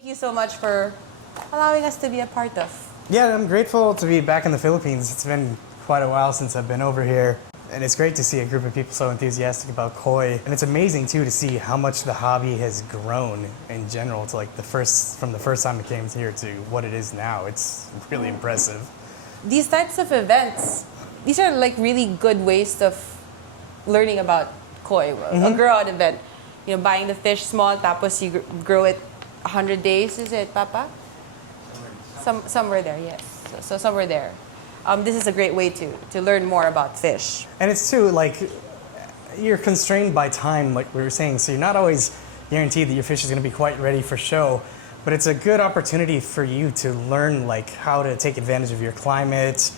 Thank you so much for allowing us to be a part of. Yeah, I'm grateful to be back in the Philippines. It's been quite a while since I've been over here. And it's great to see a group of people so enthusiastic about koi. And it's amazing too to see how much the hobby has grown in general to like from the first time it came here to what it is now. It's really impressive. These types of events, these are like really good ways of learning about koi. A grow-out event, you know, buying the fish small, tapos you grow it 100 days, is it, Papa? Somewhere there, yes. So somewhere there. This is a great way to learn more about fish. And it's too, like, you're constrained by time, like we were saying, so you're not always guaranteed that your fish is going to be quite ready for show, but it's a good opportunity for you to learn, like, how to take advantage of your climate,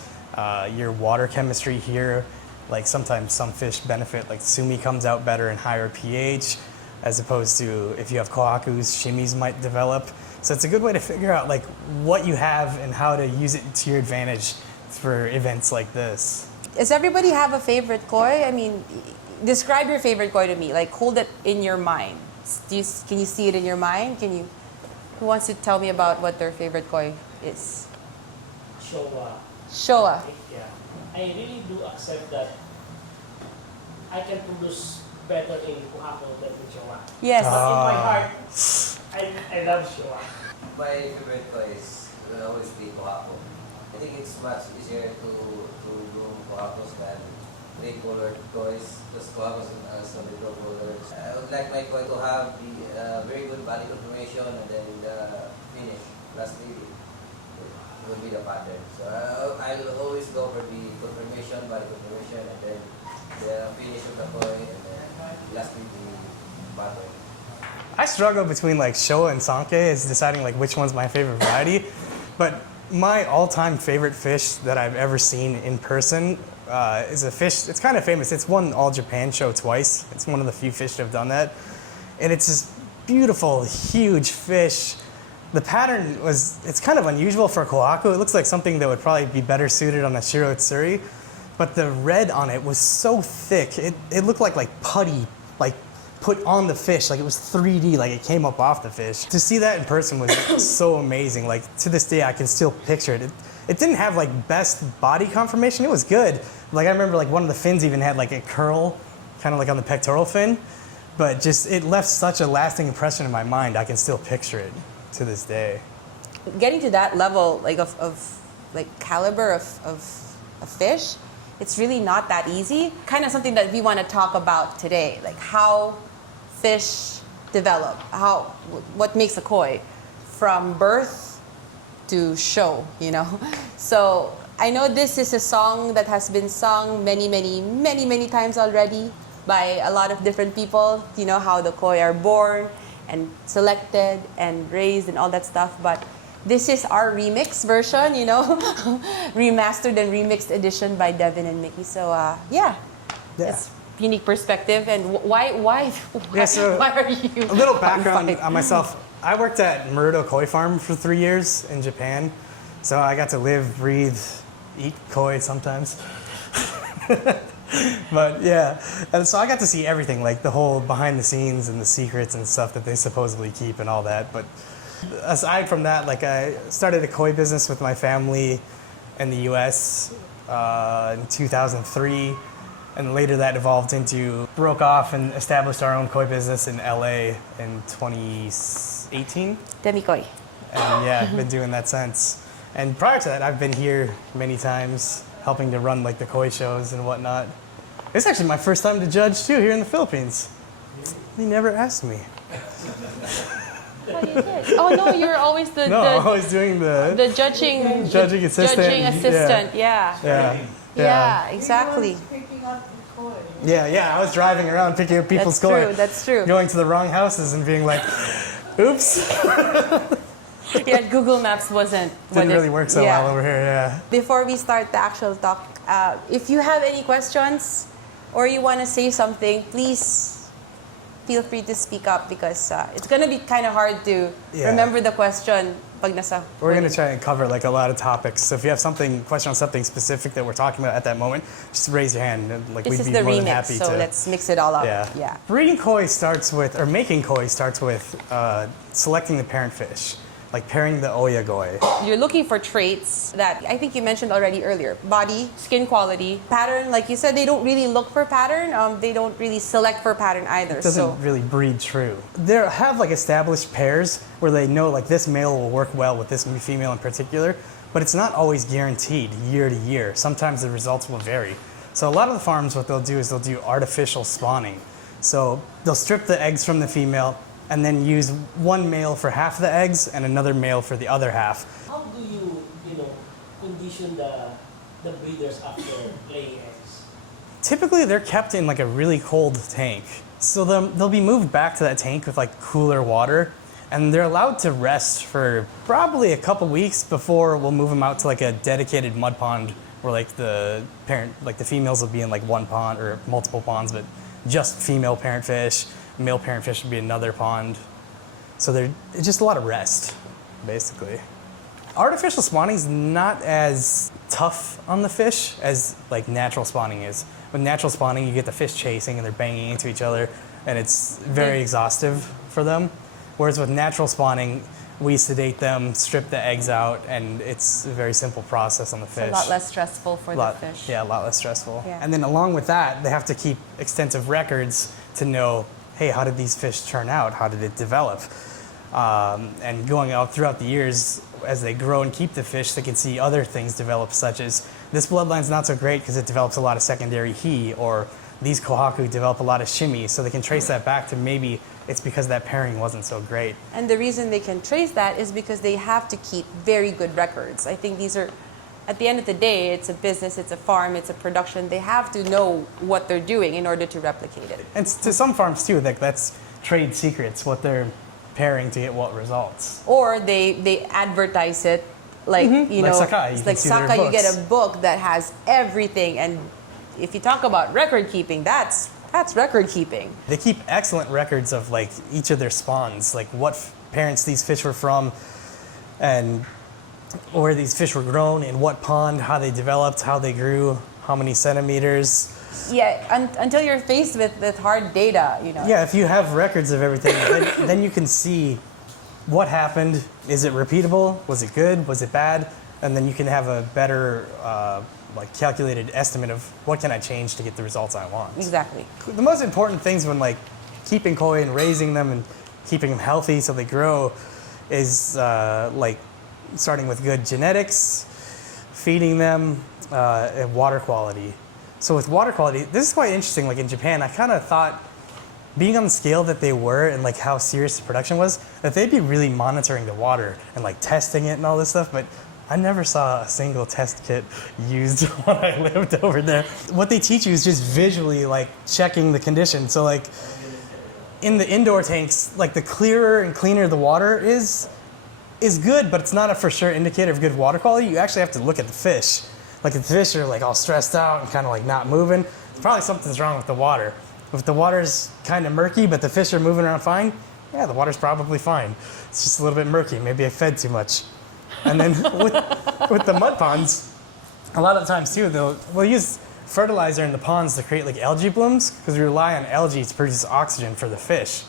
your water chemistry here. Like, sometimes some fish benefit, like sumi comes out better in higher pH, as opposed to if you have kohakus, shimmies might develop. So it's a good way to figure out, like, what you have and how to use it to your advantage for events like this. Does everybody have a favorite koi? I mean, describe your favorite koi to me. Like, hold it in your mind. Can you see it in your mind? Who wants to tell me about what their favorite koi is? Showa. Showa. Yeah. I really do accept that I can produce better in Kuhako than in Showa. Yes. But in my heart, I love Showa. My favorite koi is always the Kuhako. I think it's much easier to groom Kuhakos than clay colored kois, because Kuhakos are some little colors. I would like my koi to have the very good body conformation, and then the finish, lastly, will be the pattern. So I'll always go for the conformation, body conformation, and then the finish of the koi, and then lastly the pattern. I struggle between like Showa and Sanke as deciding like which one's my favorite variety, but my all-time favorite fish that I've ever seen in person is a fish. It's kind of famous. It's won All Japan show twice. It's one of the few fish that have done that, and it's this beautiful, huge fish. The pattern it's kind of unusual for a kohaku. It looks like something that would probably be better suited on a shiro tsuri, but the red on it was so thick. It looked like putty, like put on the fish, like it was 3D, like it came up off the fish. To see that in person was so amazing. Like to this day, I can still picture it. It didn't have like best body conformation. It was good. Like I remember like one of the fins even had like a curl, kind of like on the pectoral fin, but just it left such a lasting impression in my mind. I can still picture it to this day. Getting to that level like of like caliber of fish, it's really not that easy. Kind of something that we want to talk about today, like how fish develop, what makes a koi from birth to show, you know. So I know this is a song that has been sung many times already by a lot of different people, you know, how the koi are born and selected and raised and all that stuff, but this is our remix version, you know, remastered and remixed edition by Devin and Mickey. So yeah. It's unique perspective. And why are you? A little background on myself. I worked at Murdo Koi Farm for 3 years in Japan, so I got to live, breathe, eat koi sometimes. But yeah, and so I got to see everything, like the whole behind the scenes and the secrets and stuff that they supposedly keep and all that. But aside from that, like I started a koi business with my family in the U.S. In 2003, and later that evolved into, broke off and established our own koi business in L.A. in 2018. DEMI Koi. And yeah, I've been doing that since. And prior to that, I've been here many times, helping to run like the koi shows and whatnot. It's actually my first time to judge too here in the Philippines. They never asked me. Oh, you did? Oh no, you're always the I'm always doing the judging assistant. Judging assistant, yeah, exactly. Yeah, I was driving around picking up people's koi. That's true. Going to the wrong houses and being like, oops. Yeah, Google Maps didn't really work so well over here, yeah. Before we start the actual talk, if you have any questions or you want to say something, please feel free to speak up because it's gonna be kind of hard to Yeah. remember the question pag nasa. We're going to try and cover like a lot of topics. So if you have question on something specific that we're talking about at that moment, just raise your hand. And, like, This we'd is be the more than remix, happy so to. let's mix it all up. Yeah. Breeding koi starts with, or making koi starts with selecting the parent fish, like pairing the oyagoi. You're looking for traits that I think you mentioned already earlier. Body, skin quality, pattern. Like you said, they don't really look for pattern. They don't really select for pattern either. It doesn't really breed true. They have like established pairs where they know like this male will work well with this female in particular, but it's not always guaranteed year to year. Sometimes the results will vary. So a lot of the farms, what they'll do is they'll do artificial spawning. So they'll strip the eggs from the female and then use one male for half the eggs and another male for the other half. How do you condition the breeders after laying eggs? Typically, they're kept in like a really cold tank. So they'll be moved back to that tank with like cooler water, and they're allowed to rest for probably a couple weeks before we'll move them out to like a dedicated mud pond where like the females will be in like one pond or multiple ponds, but just female parent fish. Male parent fish would be another pond. So it's just a lot of rest, basically. Artificial spawning is not as tough on the fish as like natural spawning is. With natural spawning, you get the fish chasing and they're banging into each other, and it's very exhaustive for them. Whereas with natural spawning, we sedate them, strip the eggs out, and it's a very simple process on the fish. It's a lot less stressful for the fish. Yeah, a lot less stressful. Yeah. And then along with that, they have to keep extensive records to know, hey, how did these fish turn out? How did it develop? And going out throughout the years, as they grow and keep the fish, they can see other things develop, such as this bloodline's not so great because it develops a lot of secondary he, or these kohaku develop a lot of shimi, so they can trace that back to maybe it's because that pairing wasn't so great. And the reason they can trace that is because they have to keep very good records. I think these are, at the end of the day, it's a business, it's a farm, it's a production. They have to know what they're doing in order to replicate it. And to some farms too, that's trade secrets, what they're pairing to get what results. Or they advertise it, like, you know, Like Sakai, it's like Saka, you get a book that has everything. And if you talk about record keeping, that's record keeping. They keep excellent records of like each of their spawns, like what parents these fish were from, and where these fish were grown, in what pond, how they developed, how they grew, how many centimeters. Yeah, until you're faced with hard data, you know. Yeah, if you have records of everything, then you can see what happened. Is it repeatable? Was it good? Was it bad? And then you can have a better like calculated estimate of what can I change to get the results I want. Exactly. The most important things when like keeping koi and raising them and keeping them healthy so they grow is like starting with good genetics, feeding them, and water quality. So with water quality, this is quite interesting. Like in Japan, I kind of thought, being on the scale that they were and like how serious the production was, that they'd be really monitoring the water and like testing it and all this stuff, but I never saw a single test kit used when I lived over there. What they teach you is just visually like checking the condition. So like in the indoor tanks, like the clearer and cleaner the water is good, but it's not a for sure indicator of good water quality. You actually have to look at the fish. Like if the fish are like all stressed out and kind of like not moving, probably something's wrong with the water. If the water's kind of murky, but the fish are moving around fine, yeah, the water's probably fine. It's just a little bit murky. Maybe I fed too much. And then with the mud ponds, a lot of the times too, we'll use fertilizer in the ponds to create like algae blooms, because we rely on algae to produce oxygen for the fish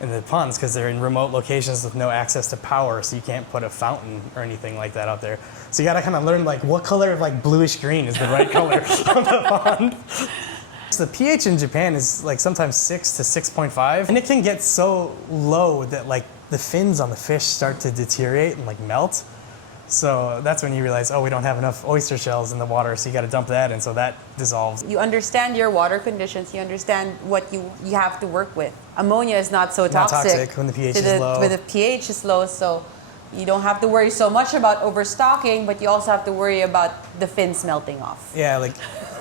in the ponds, because they're in remote locations with no access to power, so you can't put a fountain or anything like that out there. So you gotta kind of learn like what color of like bluish green is the right color on the pond. So the pH in Japan is like sometimes 6 to 6.5, and it can get so low that like the fins on the fish start to deteriorate and like melt. So that's when you realize, oh, we don't have enough oyster shells in the water, so you got to dump that in, so that dissolves. You understand your water conditions. You understand what you have to work with. Ammonia is not so toxic. Not toxic when the pH is low. When the pH is low, so you don't have to worry so much about overstocking, but you also have to worry about the fins melting off. Yeah, like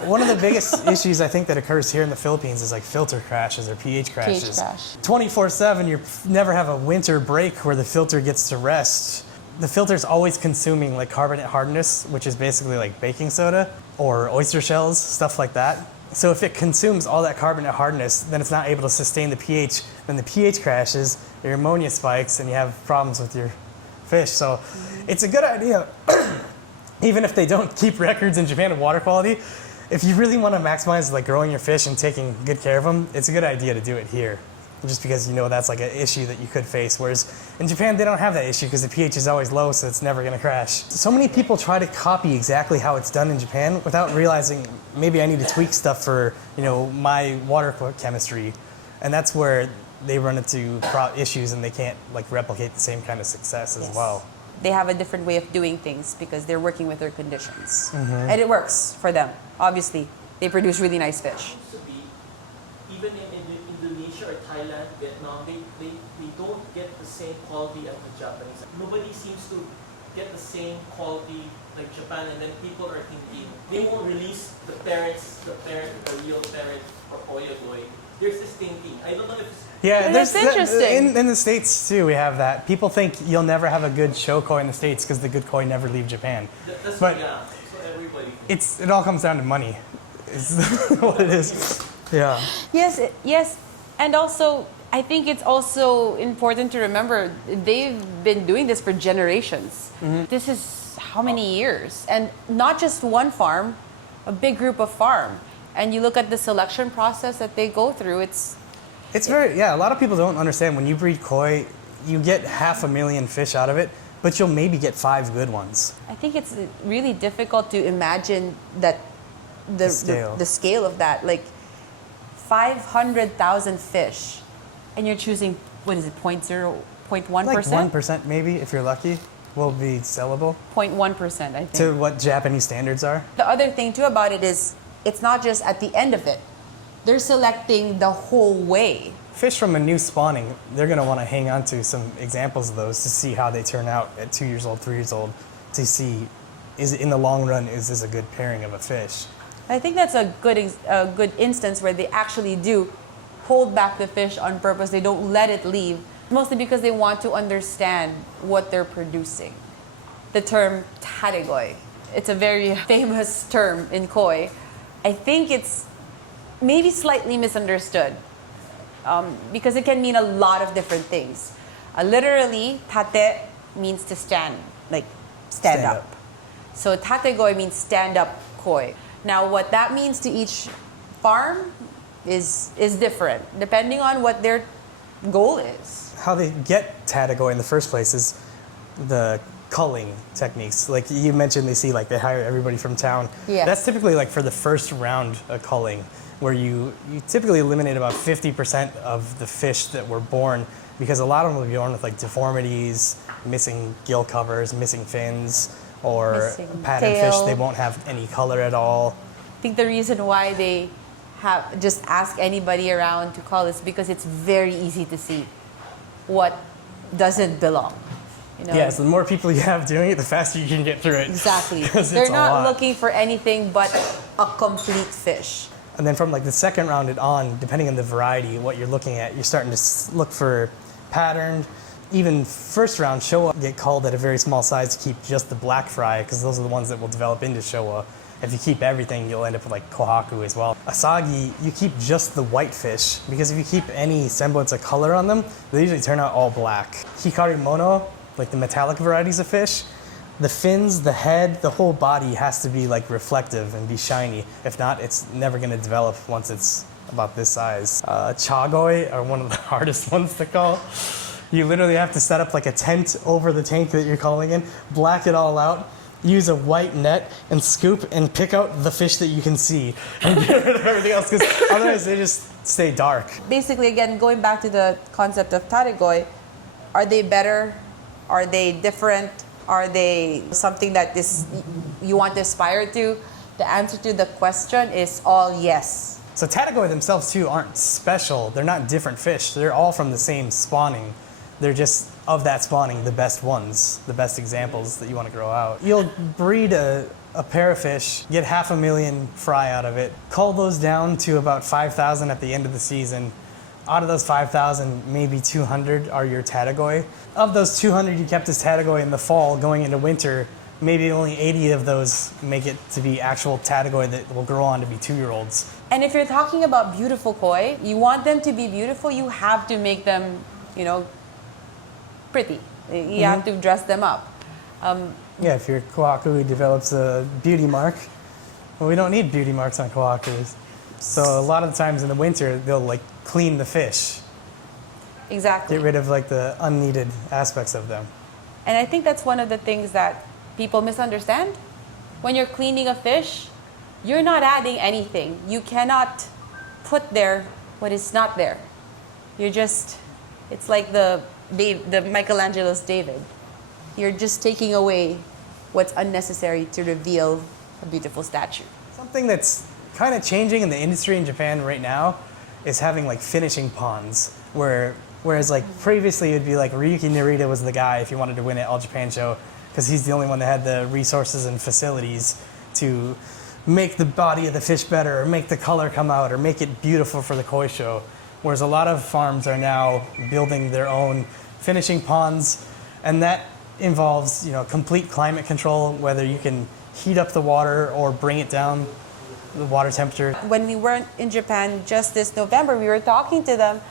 one of the biggest issues I think that occurs here in the Philippines is like filter crashes or pH crashes. pH crash. 24/7, you never have a winter break where the filter gets to rest. The filter's always consuming like carbonate hardness, which is basically like baking soda or oyster shells, stuff like that. So if it consumes all that carbonate hardness, then it's not able to sustain the pH. Then the pH crashes, your ammonia spikes, and you have problems with your fish. So it's a good idea, even if they don't keep records in Japan of water quality. If you really want to maximize like growing your fish and taking good care of them, it's a good idea to do it here. Just because you know that's like an issue that you could face. Whereas in Japan, they don't have that issue because the pH is always low, so it's never going to crash. So many people try to copy exactly how it's done in Japan without realizing maybe I need to tweak stuff for my water chemistry, and that's where they run into issues and they can't like replicate the same kind of success as well. They have a different way of doing things because they're working with their conditions, and it works for them. Obviously, they produce really nice fish. To be, even in Indonesia or Thailand, Vietnam, they don't get the same quality as the Japanese. Nobody seems to get the same quality like Japan, and then people are thinking they won't release the real parent for Oyagoi. There's this thinking. I don't know if it's That's interesting. In the States too, we have that. People think you'll never have a good show koi in the States because the good koi never leave Japan. that's But so everybody. it all comes down to money. Is what it is. Yeah. Yes, and also I think it's also important to remember they've been doing this for generations. This is how many years, and not just one farm, a big group of farm. And you look at the selection process that they go through. It's a lot of people don't understand when you breed koi, you get 500,000 fish out of it, but you'll maybe get 5 good ones. I think it's really difficult to imagine that the scale of that, like 500,000 fish, and you're choosing, what is it, 0.1%? Like 1% maybe, if you're lucky, will be sellable. 0.1%, I think. To what Japanese standards are. The other thing too about it is it's not just at the end of it. They're selecting the whole way. Fish from a new spawning, they're going to want to hang on to some examples of those to see how they turn out at 2 years old, 3 years old, to see, in the long run, is this a good pairing of a fish? I think that's a good instance where they actually do hold back the fish on purpose. They don't let it leave, mostly because they want to understand what they're producing. The term taregoi, it's a very famous term in koi. I think it's maybe slightly misunderstood because it can mean a lot of different things. Literally, tate means to stand, like stand up. So tategoi means stand up koi. Now, what that means to each farm is different, depending on what their goal is. How they get tategoi in the first place is the culling techniques. Like you mentioned, they hire everybody from town. Yeah. That's typically like for the first round of culling, where you typically eliminate about 50% of the fish that were born, because a lot of them will be born with like deformities, missing gill covers, missing fins, or Missing pattern tail. fish. They won't have any color at all. I think the reason why they have just ask anybody around to cull is because it's very easy to see what doesn't belong. Yeah, so the more people you have doing it, the faster you can get through it. Exactly. 'Cause They're it's a not lot. looking for anything but a complete fish. And then from like the second round and on, depending on the variety, what you're looking at, you're starting to look for pattern. Even first round Showa get culled at a very small size to keep just the black fry, because those are the ones that will develop into Showa. If you keep everything, you'll end up with like kohaku as well. Asagi, you keep just the white fish, because if you keep any semblance of color on them, they usually turn out all black. Hikari mono, like the metallic varieties of fish, the fins, the head, the whole body has to be like reflective and be shiny. If not, it's never going to develop once it's about this size. Chagoi are one of the hardest ones to call. You literally have to set up like a tent over the tank that you're calling in, black it all out, use a white net and scoop and pick out the fish that you can see and get rid of everything else, because otherwise they just stay dark. Basically, again, going back to the concept of taregoi, are they better? Are they different? Are they something that you want to aspire to? The answer to the question is all yes. So taregoi themselves too aren't special. They're not different fish. They're all from the same spawning. They're just, of that spawning, the best ones, the best examples that you want to grow out. You'll breed a pair of fish, get 500,000 fry out of it, cull those down to about 5,000 at the end of the season. Out of those 5,000, maybe 200 are your taregoi. Of those 200 you kept as taregoi in the fall, going into winter, maybe only 80 of those make it to be actual tategoi that will grow on to be 2-year-olds. And if you're talking about beautiful koi, you want them to be beautiful, you have to make them, pretty. You have to dress them up. Yeah, if your kohaku develops a beauty mark, well, we don't need beauty marks on kohakus. So a lot of the times in the winter, they'll like clean the fish, Exactly. get rid of like the unneeded aspects of them. And I think that's one of the things that people misunderstand. When you're cleaning a fish, you're not adding anything. You cannot put there what is not there. It's like the Michelangelo's David. You're just taking away what's unnecessary to reveal a beautiful statue. Something that's kind of changing in the industry in Japan right now is having like finishing ponds, whereas like previously it'd be like Ryuki Narita was the guy if you wanted to win at All Japan Show, because he's the only one that had the resources and facilities to make the body of the fish better or make the color come out or make it beautiful for the koi show. Whereas a lot of farms are now building their own finishing ponds, and that involves complete climate control, whether you can heat up the water or bring it down the water temperature. When we weren't in Japan just this November, we were talking to them,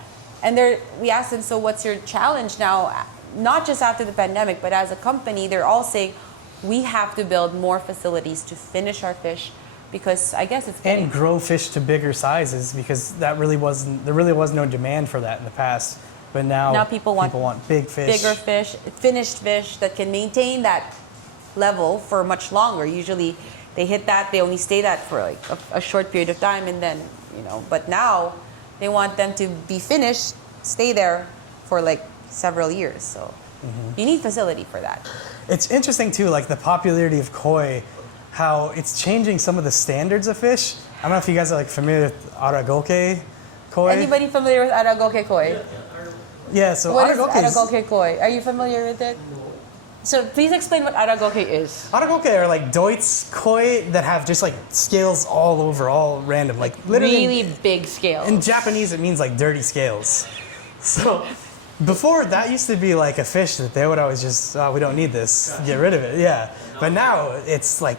and we asked them, so what's your challenge now? Not just after the pandemic, but as a company, they're all saying, we have to build more facilities to finish our fish, because I guess it's getting... And grow fish to bigger sizes, because there really was no demand for that in the past. But now people want big fish. Bigger fish, finished fish that can maintain that level for much longer. Usually they hit that, they only stay that for like a short period of time, and then, but now they want them to be finished, stay there for like several years. So you need facility for that. It's interesting too, like the popularity of koi, how it's changing some of the standards of fish. I don't know if you guys are like familiar with aragoke koi. Anybody familiar with aragoke koi? Yeah, so What is aragoke aragoke koi? Are you familiar with it? So please explain what aragoke is. Aragoke are like Deutz koi that have just like scales all over, all random, like literally. Really big scales. In Japanese, it means like dirty scales. So before that used to be like a fish that they would always just, we don't need this, get rid of it. Yeah, but now it's like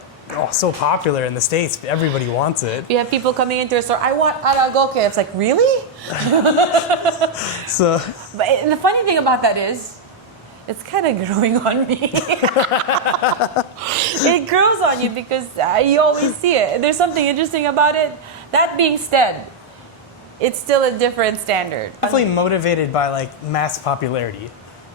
so popular in the States, everybody wants it. You have people coming into a store, I want aragoke. It's like, really? So, But the funny thing about that is, it's kind of growing on me. It grows on you because you always see it. There's something interesting about it. That being said, it's still a different standard. definitely motivated by like mass popularity,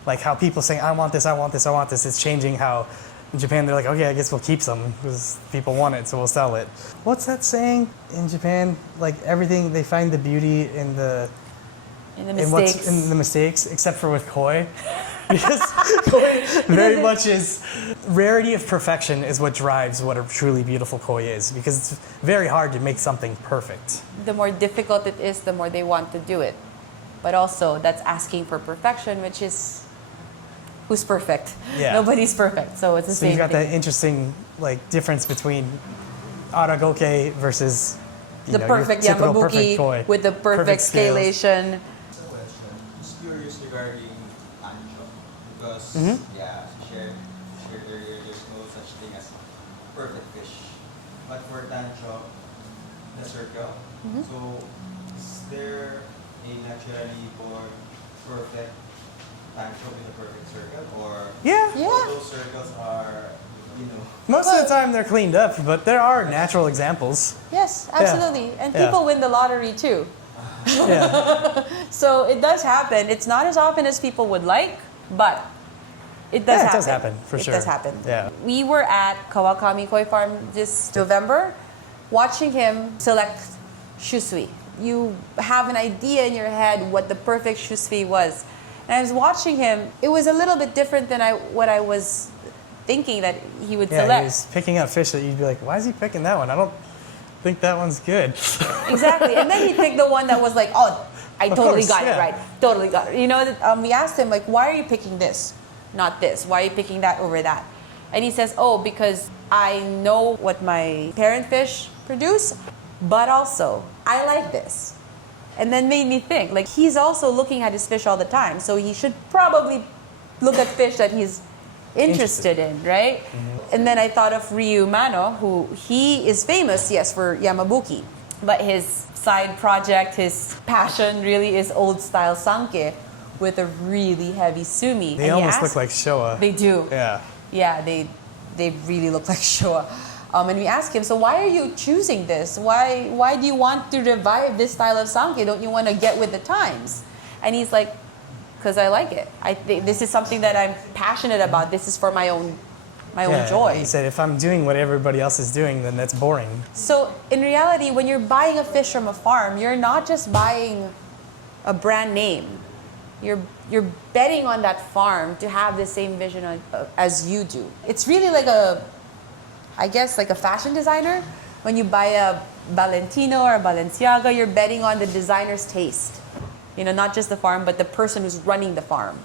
like how people saying, I want this, I want this, I want this. It's changing how in Japan they're like, okay, I guess we'll keep some because people want it, so we'll sell it. What's that saying in Japan? Like everything, they find the beauty in the mistakes. in the mistakes, except for with koi. Because koi very much is rarity of perfection is what drives what a truly beautiful koi is, because it's very hard to make something perfect. The more difficult it is, the more they want to do it. But also, that's asking for perfection, which is, who's perfect? Yeah. Nobody's perfect, so it's the So same you've got thing. that interesting like difference between aragoke versus The your perfect typical yamabuki perfect koi. with the perfect scales. scalation. Just curious regarding ancho, because yeah, as you shared earlier, there's no such thing as perfect fish. But for tancho, the circle. So is there a naturally born perfect tancho with a perfect circle, or Yeah. Yeah. all those circles are, Most of the time they're cleaned up, but there are natural examples. Yes, absolutely. And Yeah. people win the lottery too. Yeah. So it does happen. It's not as often as people would like, but it does Yeah, it happen. does happen, for sure. It does happen. Yeah. We were at Kawakami Koi Farm this November, watching him select shusui. You have an idea in your head what the perfect shusui was. And I was watching him. It was a little bit different than what I was thinking that he would Yeah, select. he was picking out fish that you'd be like, why is he picking that one? I don't think that one's good. Exactly. And then he picked the one that was like, oh, I totally course, got it yeah. right. Totally got it. We asked him, like, why are you picking this, not this? Why are you picking that over that? And he says, oh, because I know what my parent fish produce, but also I like this. And then made me think, he's also looking at his fish all the time, so he should probably look at fish that he's interested in, right? And then I thought of Ryu Mano, who he is famous, yes, for Yamabuki, but his side project, his passion really is old style sanke with a really heavy sumi. They almost look like Showa. They do. Yeah. Yeah, they really look like Showa. And we asked him, so why are you choosing this? Why do you want to revive this style of sanke? Don't you want to get with the times? And he's like, because I like it. I think this is something that I'm passionate about. This is for my own joy. He said, if I'm doing what everybody else is doing, then that's boring. So in reality, when you're buying a fish from a farm, you're not just buying a brand name. You're betting on that farm to have the same vision as you do. It's really like I guess like a fashion designer. When you buy a Valentino or a Balenciaga, you're betting on the designer's taste. You know, not just the farm, but the person who's running the farm.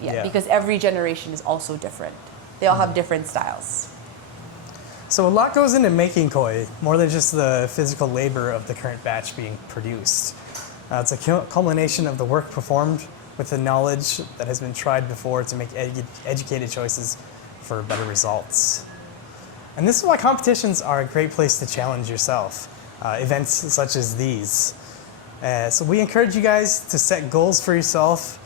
Yeah. Because every generation is also different. They all have different styles. So a lot goes into making koi, more than just the physical labor of the current batch being produced. It's a culmination of the work performed with the knowledge that has been tried before to make educated choices for better results. And this is why competitions are a great place to challenge yourself, events such as these. So we encourage you guys to set goals for yourself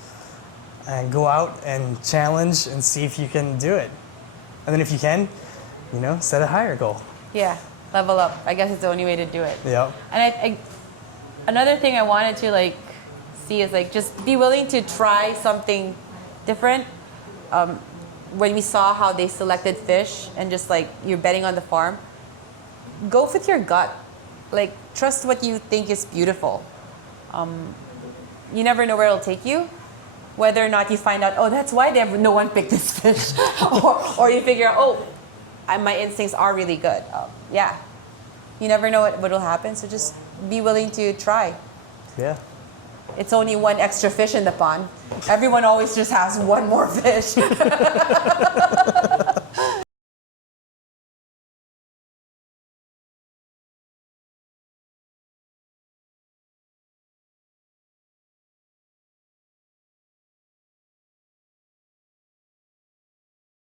and go out and challenge and see if you can do it. And then if you can, set a higher goal. Yeah, level up. I guess it's the only way to do it. Yep. And another thing I wanted to see is just be willing to try something different. When we saw how they selected fish and just you're betting on the farm, go with your gut. Trust what you think is beautiful. You never know where it'll take you. Whether or not you find out, oh, that's why no one picked this fish, or you figure out, oh, my instincts are really good. Yeah, you never know what will happen. So just be willing to try. Yeah. It's only one extra fish in the pond. Everyone always just has one more fish.